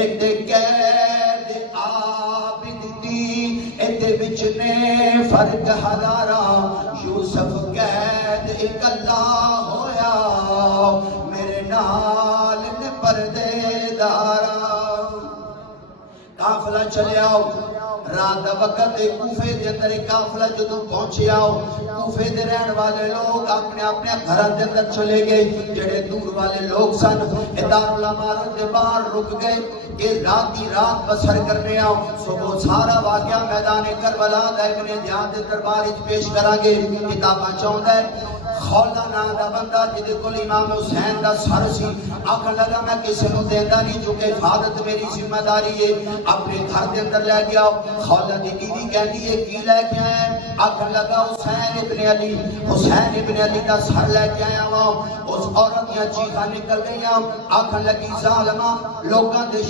ایدے قید عابد دی ایدے وچ نے فرق ہزارہ یوسف قید اکلا ہویا میرے نال نے پردے دارا قافلہ چلے آؤ رات دا وقت کوفے دے اندر قافلہ جدوں پہنچے آؤ کوفے دے رہن والے لوگ اپنے اپنے گھراں دے اندر چلے گئے جڑے دور والے لوگ سن دارالامارت دے باہر رک گئے کہ رات کی رات بسر کرنے آؤ صبح سارا واقعہ میدان کربلا دا ابن زیاد دے دربار وچ پیش کراں گے کتاباں چاہندا ہے خولا نام دا بندہ جدے کول امام حسین دا سر سی آکھن لگا میں کسی نو دیندا نہیں چونکہ حفاظت میری ذمہ داری ہے اپنے گھر دے اندر لے گیا خولا دی بیوی کہندی ہے کی لے کے آیا آکھن لگا حسین ابن علی دا سر لے کے آیا وا اس عورت دیاں چیخاں نکل گئیاں آکھن لگی ظالمہ لوکاں دے